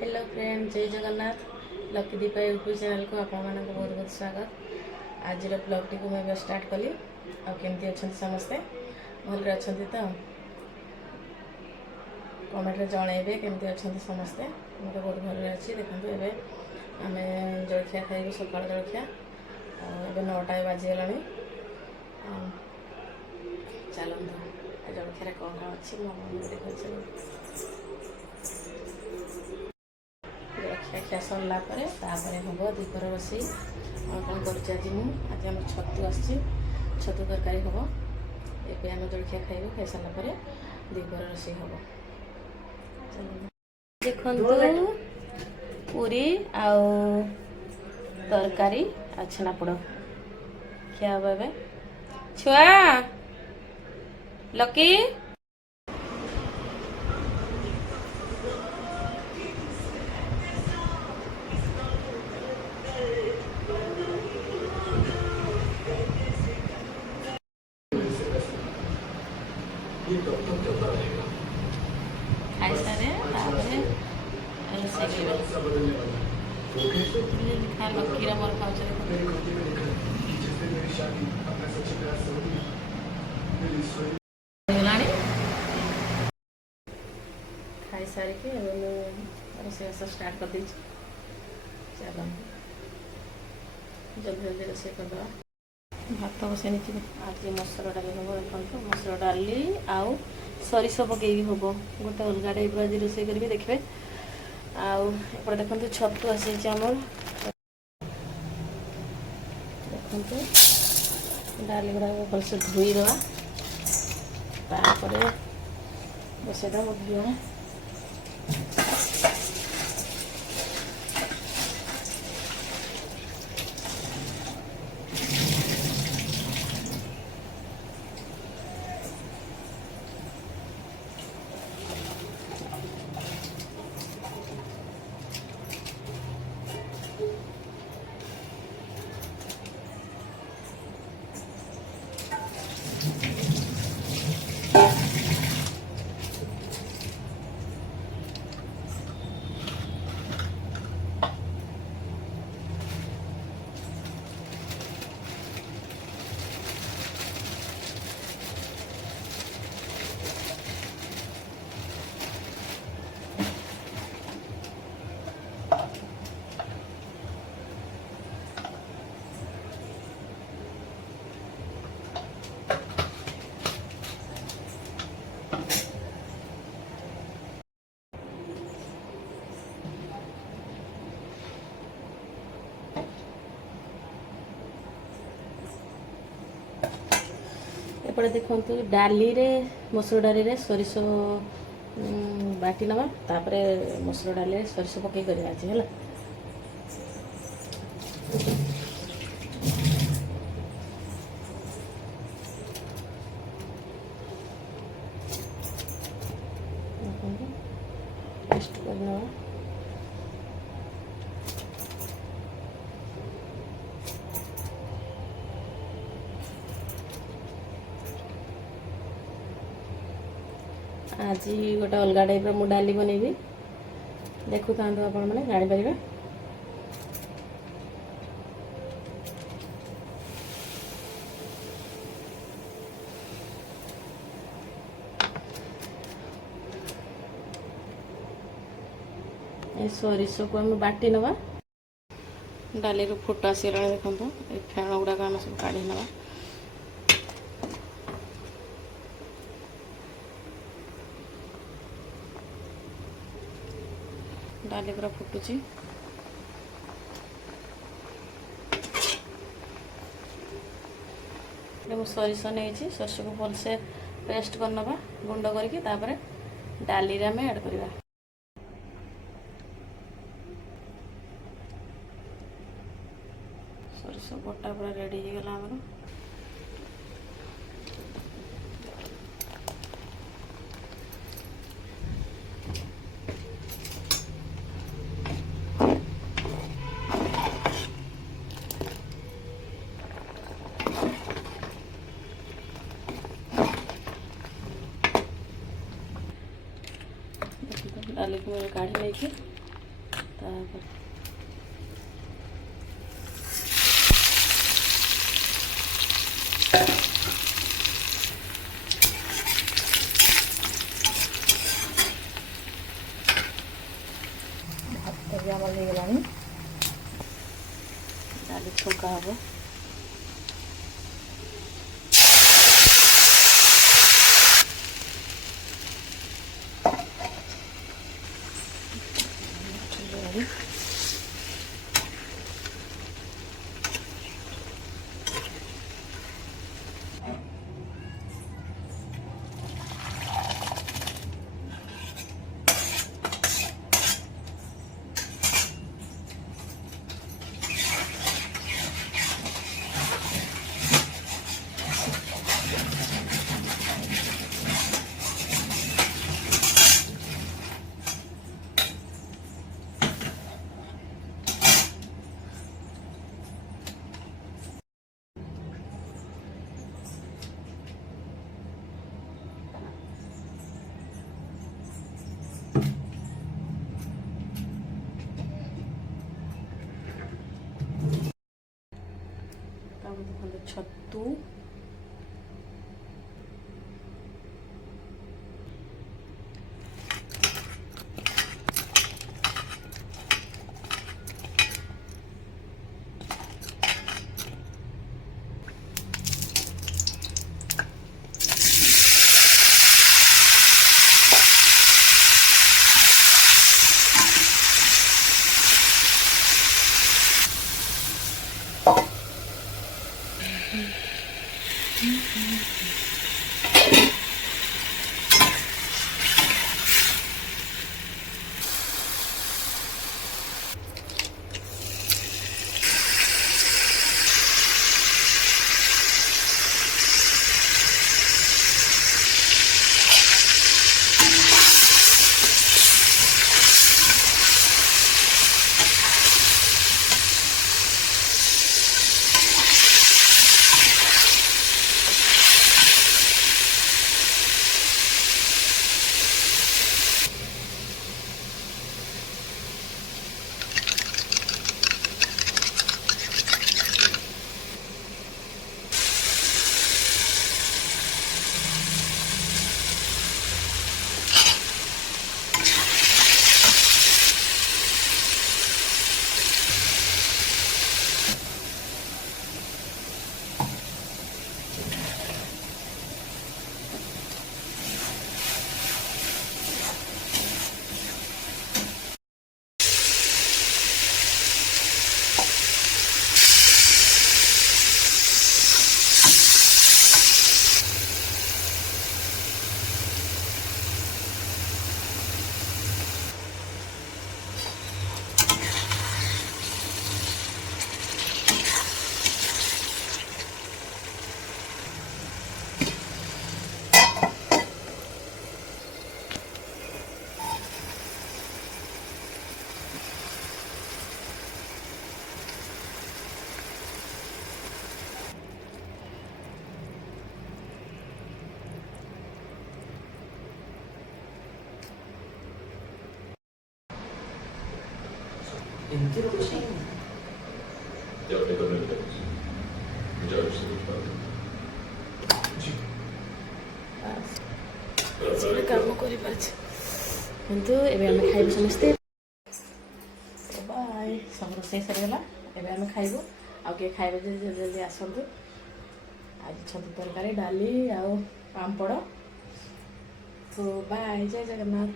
Hello friend, जय Jagannath. Lucky Deepa YouTube channel को आप बहुत बहुत स्वागत। आज ब्लॉग को मैं स्टार्ट कली। आमती अच्छा समस्ते भलरे अच्छा तो कमेंट में जनइबे केमती अच्छा समस्ते। मुझे बहुत भलरे अच्छी देखते एवं आम जलखिया खाइबू सका जलखिया। ए 9टा बाजीगला। चलते जलखिया कौन कौन अच्छी मुझे देखा जलखिया खिया सरला हम दीपर रोषे कौन कर आज आम छतु आछतु तरकारी हम एवं आम जलखिया खाइबू खाई सारा दीपर रोषे हम देखु पूरी आउ तरकारी आ छेनापोड़ खिया हम ए छुआ लकी खाई सारे लकीर मोर खाई सारिक रोषेईबास स्टार्ट कर दी। चलो जल्दी जल्दी रोषे करदे। भात बसई नहीं आज मसुर डाली हम देखो मसुर डाली आउ सरिष पकई हम गोटे अलग टाइप आज रोषे करी देखिए। आउे देखते छतु आसी आमर देखते डाली गुड़ा भलसे धोईदे बसईदा बुझे एपटे देखु डाली रे मसुर डाली रे सरिष बाटी नवा तापरे मसुर डाली सरिष पकई कर आज है पेस्ट कर आज गोटे अलग टाइप मुझे डाली बनैबी देखु था आपण मैंने जापर सरिष को आम बाटी नवा डाली फुट आसगला देखो ये फेण गुड़ाक आम सब काढ़ी नवा डाली पूरा फुटुची सरिष नहीं सरिष को भलसे पेस्ट कर नवा गुंड करके डाली आम ऐड करवा। सरिष बटा पूरा रेडी हो गला आमर डाली को काढ़ी नहीं ତାପରେ ଭାତ ବି ଆମର ହେଇଗଲାଣି, ଡାଲି ଛଙ୍କା ହବ। ତାପରେ ଦେଖନ୍ତୁ ଛତୁ, Entero così. Ja, ekonomi. Widziałeś sobie ସେଟା କାମ କରିପାରୁଛି କିନ୍ତୁ ଏବେ ଆମେ ଖାଇବୁ ସମସ୍ତେ। ବାଏ, ସବୁ ରୋଷେଇ ସରିଗଲା, ଏବେ ଆମେ ଖାଇବୁ। ଆଉ କିଏ ଖାଇବେ ଯେ ଜଲ୍ଦି ଜଲ୍ଦି ଆସନ୍ତୁ। ଆଜି ଛତୁ ତରକାରୀ, ଡାଲି ଆଉ ପାମ୍ପଡ଼। ତ ବାଏ, ଜୟ ଜଗନ୍ନାଥ।